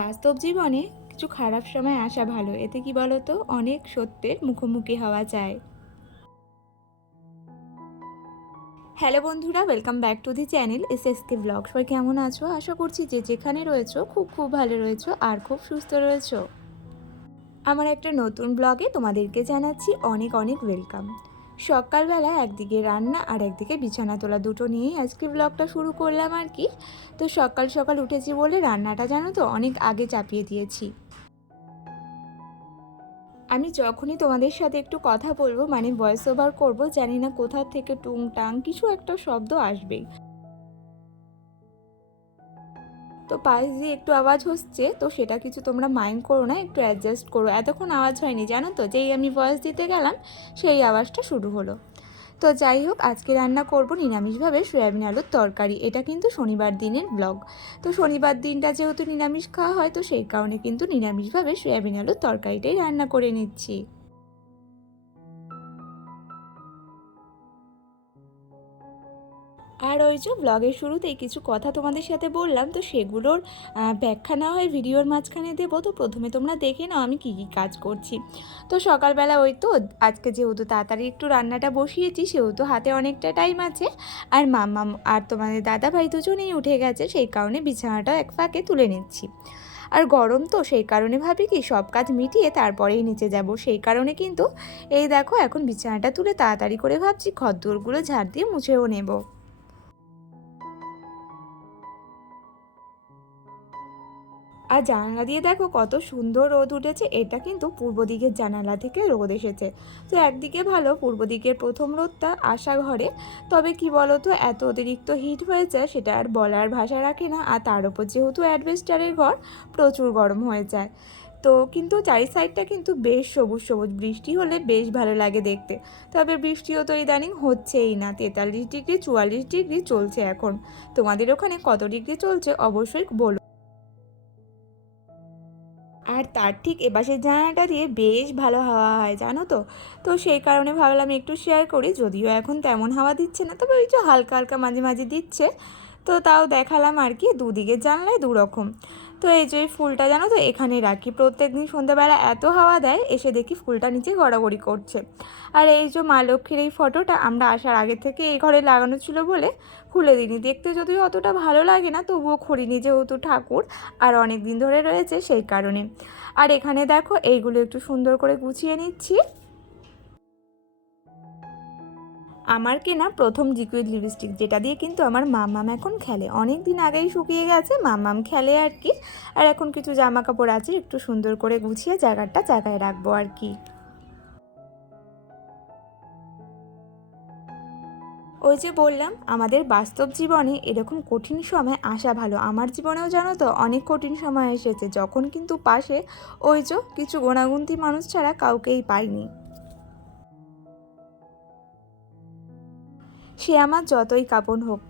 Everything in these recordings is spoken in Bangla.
বাস্তব জীবনে কিছু খারাপ সময় আসা ভালো, এতে কি বলতো অনেক সত্যের মুখোমুখি হওয়া যায়। হ্যালো বন্ধুরা, welcome back to the channel SSK blog. সবাই কেমন আছো? আশা করছি যে যেখানে রয়েছো খুব খুব ভালো রয়েছো আর খুব সুস্থ রয়েছো। আমার একটা নতুন ব্লগে তোমাদেরকে জানাচ্ছি অনেক অনেক ওয়েলকাম। সকালবেলা একদিকে রান্না আর একদিকে বিছানা তোলা দুটো নিয়েই আজকে ব্লগটা শুরু করলাম আর কি। তো সকাল সকাল উঠেছি বলে রান্নাটা জানো তো অনেক আগে চাপিয়ে দিয়েছি। আমি যখনই তোমাদের সাথে একটু কথা বলবো মানে ভয়েস ওভার করবো, জানি না কোথা থেকে টুংটাং কিছু একটা শব্দ আসবেই। তো পাশ দিয়ে একটু আওয়াজ হচ্ছে, তো সেটা কিছু তোমরা মাইন্ড করো না, একটু অ্যাডজাস্ট করো। এতক্ষণ আওয়াজ হয়নি জানো তো, যেই আমি ভয়েস দিতে গেলাম সেই আওয়াজটা শুরু হলো। তো যাই হোক, আজকে রান্না করব নিরামিষভাবে সয়াবিন আলুর তরকারি। এটা কিন্তু শনিবার দিনের ব্লগ। তো শনিবার দিনটা যেহেতু নিরামিষ খাওয়া হয়, তো সেই কারণে কিন্তু নিরামিষভাবে সয়াবিন আলুর তরকারিটাই রান্না করে নিচ্ছি। আর ওই যে ব্লগের শুরুতেই কিছু কথা তোমাদের সাথে বললাম, তো সেগুলোর ব্যাখ্যা না হয় ভিডিওর মাঝখানে দেবো। তো প্রথমে তোমরা দেখে নাও আমি কী কী কাজ করছি। তো সকালবেলা ওই তো আজকে যেহেতু তাড়াতাড়ি একটু রান্নাটা বসিয়েছি, সেহেতু হাতে অনেকটা টাইম আছে। আর মাম্মাম আর তোমাদের দাদা ভাই দুজনেই উঠে গেছে, সেই কারণে বিছানাটা এক ফাঁকে তুলে নিচ্ছি। আর গরম তো, সেই কারণে ভাবি কি সব কাজ মিটিয়ে তারপরেই নিচে যাব। সেই কারণে কিন্তু এই দেখো এখন বিছানাটা তুলে তাড়াতাড়ি করে ভাবছি ঘরদোরগুলো ঝাড় দিয়ে মুছেও নেব। আর জানালা দিয়ে দেখো কত সুন্দর রোদ উঠেছে। এটা কিন্তু পূর্ব দিকের জানালা থেকে রোদ এসেছে। তো একদিকে ভালো, পূর্ব দিকের প্রথম রোদটা আসা ঘরে। তবে কি বলো তো, এত অতিরিক্ত হিট হয়েছে সেটা আর বলার ভাষা রাখে না। আর তার উপর যেহেতু অ্যাডভেস্টারের ঘর, প্রচুর গরম হয়ে যায়। তো কিন্তু চারি সাইডটা কিন্তু বেশ সবুজ সবুজ, বৃষ্টি হলে বেশ ভালো লাগে দেখতে। তবে বৃষ্টিও তো ইদানিং হচ্ছেই না। 43 ডিগ্রি 44 ডিগ্রি চলছে এখন। তোমাদের ওখানে কত ডিগ্রি চলছে অবশ্যই বলো। আর তার ঠিক এপাশের জানালাটা দিয়ে বেশ ভালো হাওয়া হয় জানো তো। তো সেই কারণে ভাবলাম একটু শেয়ার করি, যদিও এখন তেমন হাওয়া দিচ্ছে না, তবে ওই যে হালকা হালকা মাঝে মাঝে দিচ্ছে। তো তাও দেখালাম আর কি, দুদিকের জানলায় দু রকম। তো এই যে ফুলটা জানো তো এখানে রাখি, প্রত্যেক দিন সন্ধ্যাবেলা এত হাওয়া দেয়, এসে দেখি ফুলটা নিচে গড়াগড়ি করছে। আর এই যে মা লক্ষ্মীর এই ফটোটা আমরা আসার আগে থেকে এই ঘরে লাগানো ছিল বলে খুলে দিইনি। দেখতে যদিও অতটা ভালো লাগে না, তবুও খুলিনি যেহেতু ঠাকুর আর অনেক দিন ধরে রয়েছে সেই কারণে। আর এখানে দেখো এইগুলো একটু সুন্দর করে গুছিয়ে নিচ্ছি। আমার কেনা প্রথম লিকুইড লিপস্টিক, যেটা দিয়ে কিন্তু আমার মাম্মাম এখন খেলে। অনেক দিন আগেই শুকিয়ে গেছে, মাম্মাম খেলে আর কি। আর এখন কিছু জামা কাপড় আছে, একটু সুন্দর করে গুছিয়ে জায়গাটা জায়গায় রাখবো আর কি। ওই যে বললাম আমাদের বাস্তব জীবনে এরকম কঠিন সময় আসা ভালো। আমার জীবনেও জানো তো অনেক কঠিন সময় এসেছে, যখন কিন্তু পাশে ওই যে কিছু গোনাগুনতি মানুষ ছাড়া কাউকেই পাইনি। সে আমার যতই কাপড় হোক,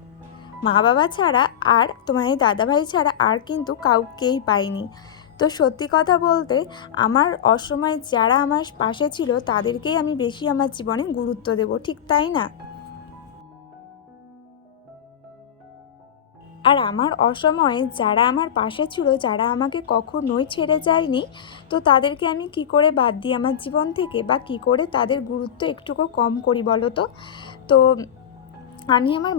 মা বাবা ছাড়া আর তোমার এই দাদাভাই ছাড়া আর কিন্তু কাউকেই পাইনি। তো সত্যি কথা বলতে, আমার অসময়ে যারা আমার পাশে ছিল তাদেরকেই আমি বেশি আমার জীবনে গুরুত্ব দেব, ঠিক তাই না? আর আমার অসময়ে যারা আমার পাশে ছিল, যারা আমাকে কখনোই ছেড়ে যায়নি, তো তাদেরকে আমি কি করে বাদ দিই আমার জীবন থেকে, বা কি করে তাদের গুরুত্ব একটুকু কম করি বলো তো। তো আমি আমার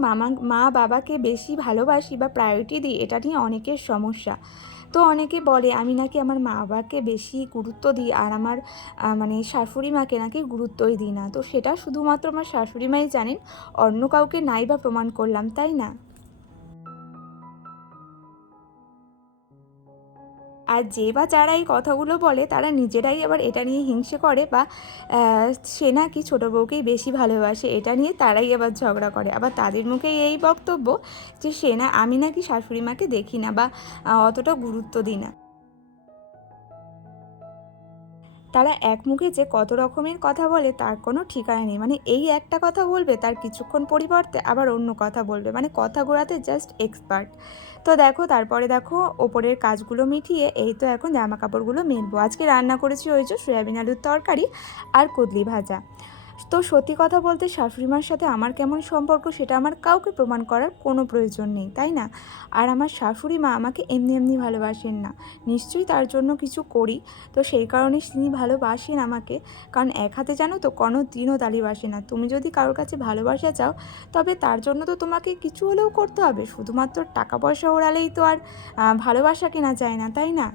মা বাবাকে বেশি ভালোবাসি বা প্রায়োরিটি দিই, এটা নিয়ে অনেকের সমস্যা। তো অনেকে বলে আমি নাকি আমার মা বাবাকে বেশি গুরুত্ব দিই, আর আমার মানে শাশুড়ি মাকে নাকি গুরুত্বই দিই না। তো সেটা শুধুমাত্র আমার শাশুড়ি মাই জানেন, অন্য কাউকে নাই বা প্রমাণ করলাম, তাই না? আর যে বা যারা এই কথাগুলো বলে তারা নিজেরাই আবার এটা নিয়ে হিংসে করে, বা সে নাকি ছোটো বউকেই বেশি ভালোবাসে, এটা নিয়ে তারাই আবার ঝগড়া করে। আবার তাদের মুখেই এই বক্তব্য যে আমি নাকি শাশুড়ি মাকে দেখি না বা অতটা গুরুত্ব দিই না। তারা এক মুখে যে কত রকমের কথা বলে তার কোনো ঠিকানা নেই। মানে এই একটা কথা বলবে, তার কিছুক্ষণ পরিবর্তে আবার অন্য কথা বলবে, মানে কথা ঘোরাতে জাস্ট এক্সপার্ট। তো দেখো তারপরে দেখো ওপরের কাজগুলো মিটিয়ে এই তো এখন জামা কাপড়গুলো মেলবো। আজকে রান্না করেছি ওই যে সয়াবিন আলুর তরকারি আর কুদলি ভাজা। তো সত্যি কথা বলতে শাশুড়ি মার সাথে আমার কেমন সম্পর্ক সেটা আমার কাউকে প্রমাণ করার কোনো প্রয়োজন নেই, তাই না? আর আমার শাশুড়ি মা আমাকে এমনি এমনি ভালোবাসেন না, নিশ্চয়ই তার জন্য কিছু করি। তো সেই কারণে তিনি ভালোবাসেন আমাকে, কারণ এক হাতে জানো তো কোনো দিনও তালি বাসে না। তুমি যদি কারোর কাছে ভালোবাসা চাও তবে তার জন্য তো তোমাকে কিছু হলেও করতে হবে, শুধুমাত্র টাকা পয়সা ওড়ালেই তো আর ভালোবাসা কেনা যায় না, তাই না?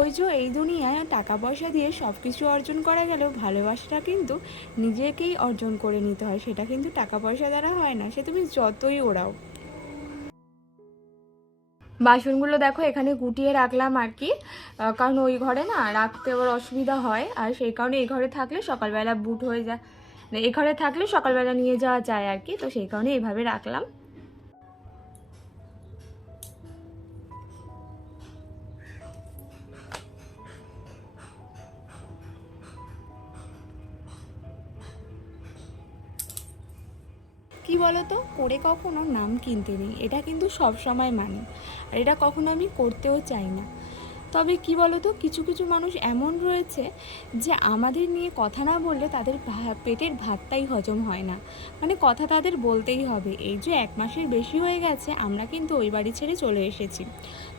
ওই যে এই দুনিয়ায় টাকা পয়সা দিয়ে সব কিছু অর্জন করা গেলেও ভালোবাসাটা কিন্তু নিজেকেই অর্জন করে নিতে হয়, সেটা কিন্তু টাকা পয়সা দ্বারা হয় না, সে তুমি যতই ওড়াও। বাসনগুলো দেখো এখানে গুটিয়ে রাখলাম আর কি, কারণ ওই ঘরে না রাখতে আবার অসুবিধা হয়, আর সেই কারণে এই ঘরে থাকলে সকালবেলা বুট হয়ে যায়, এই ঘরে থাকলে সকালবেলা নিয়ে যাওয়া যায় আর কি, তো সেই কারণে এইভাবে রাখলাম। কি বলতো, করে কখনো নাম কিনতে নেই, এটা কিন্তু সব সময় মানি, আর এটা কখনো আমি করতেও চাই না। তবে কি বলতো, কিছু কিছু মানুষ এমন রয়েছে যে আমাদের নিয়ে কথা না বললে তাদের পেটের ভাতটাই হজম হয় না, মানে কথা তাদের বলতেই হবে। এই যে 1 মাসের বেশি হয়ে গেছে আমরা কিন্তু ওই বাড়ি ছেড়ে চলে এসেছি,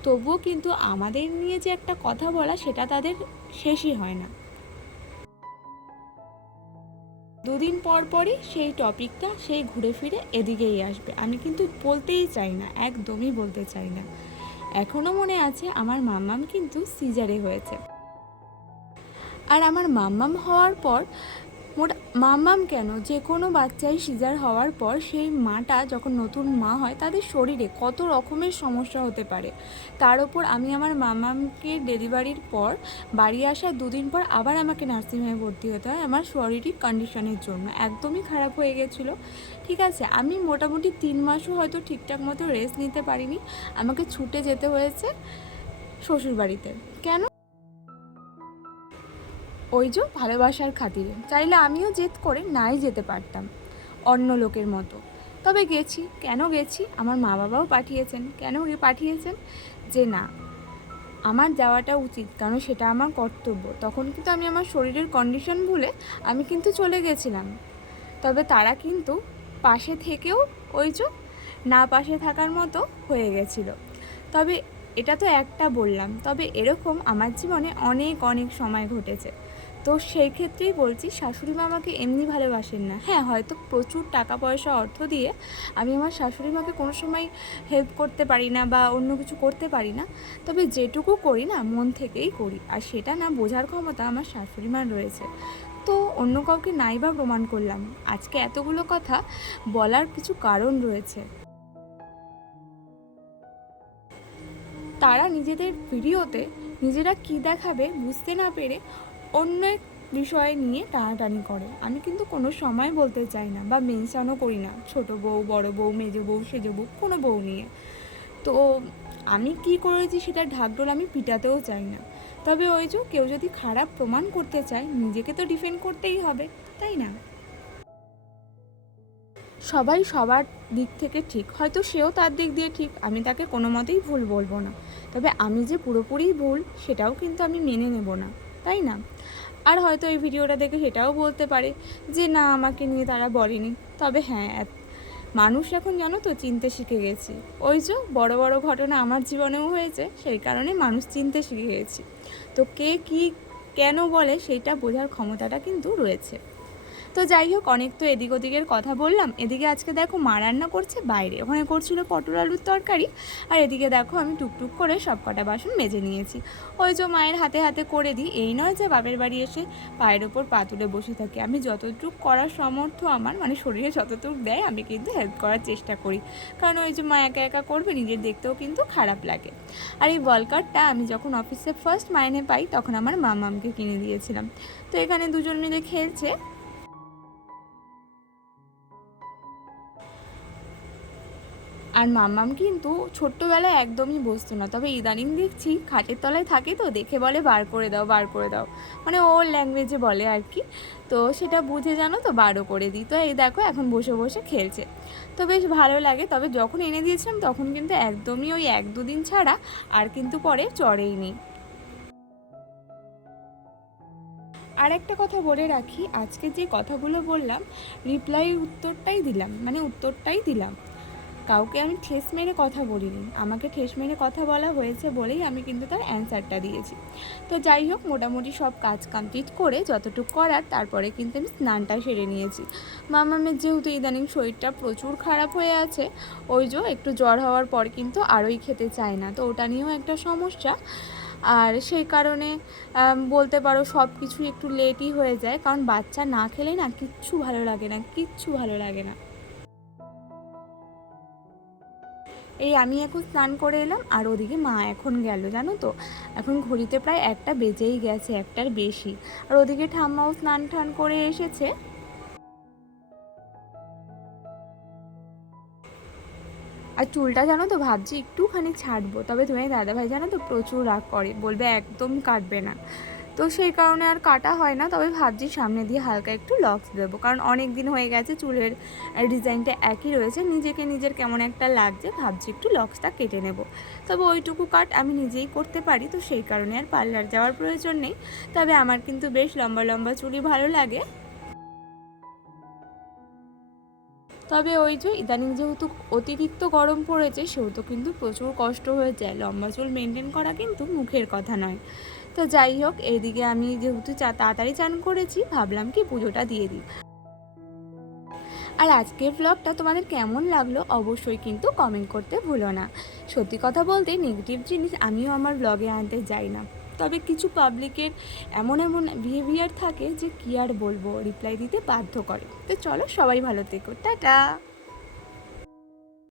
তবুও কিন্তু আমাদের নিয়ে যে একটা কথা বলা সেটা তাদের শেষই হয় না। 2 দিন পর পরই সেই টপিকটা সেই ঘুরে ফিরে এদিকেই আসবে, আমি কিন্তু বলতেই চাই না, একদমই বলতে চাই না। এখনও মনে আছে আমার মাম্মাম কিন্তু সিজারে হয়েছে, আর আমার মাম্মাম হওয়ার পর মাম্মাম কেন, যে কোনো বাচ্চাই সিজার হওয়ার পর সেই মাটা যখন নতুন মা হয় তাদের শরীরে কত রকমের সমস্যা হতে পারে। তার ওপর আমি আমার মাম্মামকে ডেলিভারির পর বাড়ি আসার 2 দিন পর আবার আমাকে নার্সিংহোমে ভর্তি হতে হয় আমার শারীরিক কন্ডিশনের জন্য, একদমই খারাপ হয়ে গেছিলো। ঠিক আছে, আমি মোটামুটি 3 মাসও হয়তো ঠিকঠাক মতো রেস্ট নিতে পারিনি, আমাকে ছুটে যেতে হয়েছে শ্বশুরবাড়িতে। কেন? ওই যে ভালোবাসার খাতিরে, চাইলে আমিও জেদ করে নাই যেতে পারতাম অন্য লোকের মতো, তবে গেছি। কেন গেছি? আমার মা বাবাও পাঠিয়েছেন। কেন পাঠিয়েছেন? যে না, আমার যাওয়াটা উচিত, কারণ সেটা আমার কর্তব্য। তখন কিন্তু আমি আমার শরীরের কন্ডিশন ভুলে আমি কিন্তু চলে গেছিলাম, তবে তারা কিন্তু পাশে থেকেও ওই যে না পাশে থাকার মতো হয়ে গেছিলো। তবে এটা তো একটা বললাম, তবে এরকম আমার জীবনে অনেক অনেক সময় ঘটেছে। তো সেই ক্ষেত্রেই বলছি, শাশুড়ি মা আমাকে এমনি ভালোবাসেন না। হ্যাঁ, হয়তো প্রচুর টাকা পয়সা অর্থ দিয়ে আমি আমার শাশুড়ি মাকে কোনো সময় হেল্প করতে পারি না বা অন্য কিছু করতে পারি না, তবে যেটুকু করি না মন থেকেই করি, আর সেটা না বোঝার ক্ষমতা আমার শাশুড়ি মার রয়েছে। তো অন্য কাউকে নাই বা প্রমাণ করলাম, আজকে এতগুলো কথা বলার কিছু কারণ রয়েছে। তারা নিজেদের ভিডিওতে নিজেরা কী দেখাবে বুঝতে না পেরে অন্য এক বিষয় নিয়ে টানাটানি করে। আমি কিন্তু কোনো সময় বলতে চাই না বা মেনশানও করি না ছোটো বউ, বড় বউ, মেজো বউ, সেজো বউ, কোনো বউ নিয়ে। তো আমি কি করেছি সেটা ঢাকঢোল আমি পিটাতেও চাই না। তবে ওই যে কেউ যদি খারাপ প্রমাণ করতে চায় নিজেকে তো ডিফেন্ড করতেই হবে, তাই না? সবাই সবার দিক থেকে ঠিক, হয়তো সেও তার দিক দিয়ে ঠিক, আমি তাকে কোনো মতেই ভুল বলবো না, তবে আমি যে পুরোপুরি ভুল সেটাও কিন্তু আমি মেনে নেব না, তাই না? আর হয়তো এই ভিডিওটা দেখে সেটাও বলতে পারে যে না, আমাকে নিয়ে তারা বলেনি। তবে হ্যাঁ, মানুষ এখন জানো তো চিনতে শিখে গেছি। ওই যে বড় বড় ঘটনা আমার জীবনেও হয়েছে, সেই কারণে মানুষ চিনতে শিখে গেছি। তো কে কী কেন বলে সেইটা বোঝার ক্ষমতাটা কিন্তু রয়েছে। তো যাই হোক, অনেক তো এদিক ওদিকের কথা বললাম। এদিকে আজকে দেখো মা রান্না করছে বাইরে, ওখানে করছিল পটল আলুর তরকারি, আর এদিকে দেখো আমি টুকটুক করে সব কটা বাসন মেজে নিয়েছি। ওই যে মায়ের হাতে হাতে করে দিই, এই নয় যে বাপের বাড়ি এসে পায়ের ওপর পা তুলে বসে থাকি। আমি যতটুকু করার সামর্থ্য আমার, মানে শরীরে যতটুকু দেয় আমি কিন্তু হেল্প করার চেষ্টা করি, কারণ ওই যে মা একা একা করবে নিজের দেখতেও কিন্তু খারাপ লাগে। আর এই বলকারটা আমি যখন অফিসে ফার্স্ট মাইনে পাই তখন আমার মামামকে কিনে দিয়েছিলাম। তো এখানে দুজন মিলে খেলছে। আর মাম্মাম কিন্তু ছোট্টবেলায় একদমই বসতো না, তবে ইদানিং দেখছি খাটের তলায় থাকে তো দেখে বলে বার করে দাও, বার করে দাও, মানে ওর ল্যাঙ্গুয়েজে বলে আর কি। তো সেটা বুঝে জানো তো বারও করে দিই। তো এই দেখো এখন বসে বসে খেলছে, তো বেশ ভালো লাগে। তবে যখন এনে দিয়েছিলাম তখন কিন্তু একদমই ওই 1-2 দিন ছাড়া আর কিন্তু পরে চড়েই নি। আর একটা কথা বলে রাখি, আজকে যে কথাগুলো বললাম উত্তরটাই দিলাম, কাউকে আমি ঠেস মেরে কথা বলিনি। আমাকে ঠেস মেরে কথা বলা হয়েছে বলেই আমি কিন্তু তার অ্যান্সারটা দিয়েছি। তো যাই হোক, মোটামুটি সব কাজ কমপ্লিট করে যতটুকু করার, তারপরে কিন্তু আমি স্নানটা সেরে নিয়েছি। মামামের যেহেতু ইদানিং শরীরটা প্রচুর খারাপ হয়ে আছে, একটু জ্বর হওয়ার পর কিন্তু আরোই খেতে চায় না, তো ওটা নিয়েও একটা সমস্যা। আর সেই কারণে বলতে পারো সব কিছুই একটু লেটই হয়ে যায়, কারণ বাচ্চা না খেলেই না কিচ্ছু ভালো লাগে না। এই আমি এখন স্নান করে এলাম, আর ওদিকে মা এখন গেল, জানো তো, এখন ঘড়িতে প্রায় 1টা বেজেই গেছে, 1টার বেশি। আর ওদিকে ঠাম্মাও স্নান টান করে এসেছে। আর চুলটা জানো তো ভাবছি একটুখানি ছাড়বো, তবে তোমার দাদাভাই জানো তো প্রচুর রাগ করে, বলবে একদম কাটবে না। তো সেই কারণে আর কাটা হয় না, তবে ভাবছি সামনে দিয়ে হালকা একটু লক্স দেবো, কারণ অনেক দিন হয়ে গেছে চুলের ডিজাইনটা একই রয়েছে, নিজের কেমন একটা লাগছে, ভাবছি একটু লক্সটা কেটে নেব। তবে ওইটুকু কাট আমি নিজেই করতে পারি, তো সেই কারণে আর পার্লার যাওয়ার প্রয়োজন নেই। তবে আমার কিন্তু বেশ লম্বা লম্বা চুলই ভালো লাগে। তবে ইদানিং যেহেতু অতিরিক্ত গরম পড়েছে, সেহেতু কিন্তু প্রচুর কষ্ট হয়ে যায়, লম্বা চুল মেনটেন করা কিন্তু মুখের কথা নয়। তো যাই হোক, এইদিকে আমি যেহেতু তাড়াতাড়ি চান করেছি, ভাবলাম কি পুজোটা দিয়ে দিই। আর আজকের ব্লগটা তোমাদের কেমন লাগলো অবশ্যই কিন্তু কমেন্ট করতে ভুলো না। সত্যি কথা বলতে নেগেটিভ জিনিস আমিও আমার ব্লগে আনতে যাই না, তবে কিছু পাবলিকের এমন বিহেভিয়ার থাকে যে কী আর বলবো, রিপ্লাই দিতে বাধ্য করে। তো চলো, সবাই ভালো থেকো, টাটা।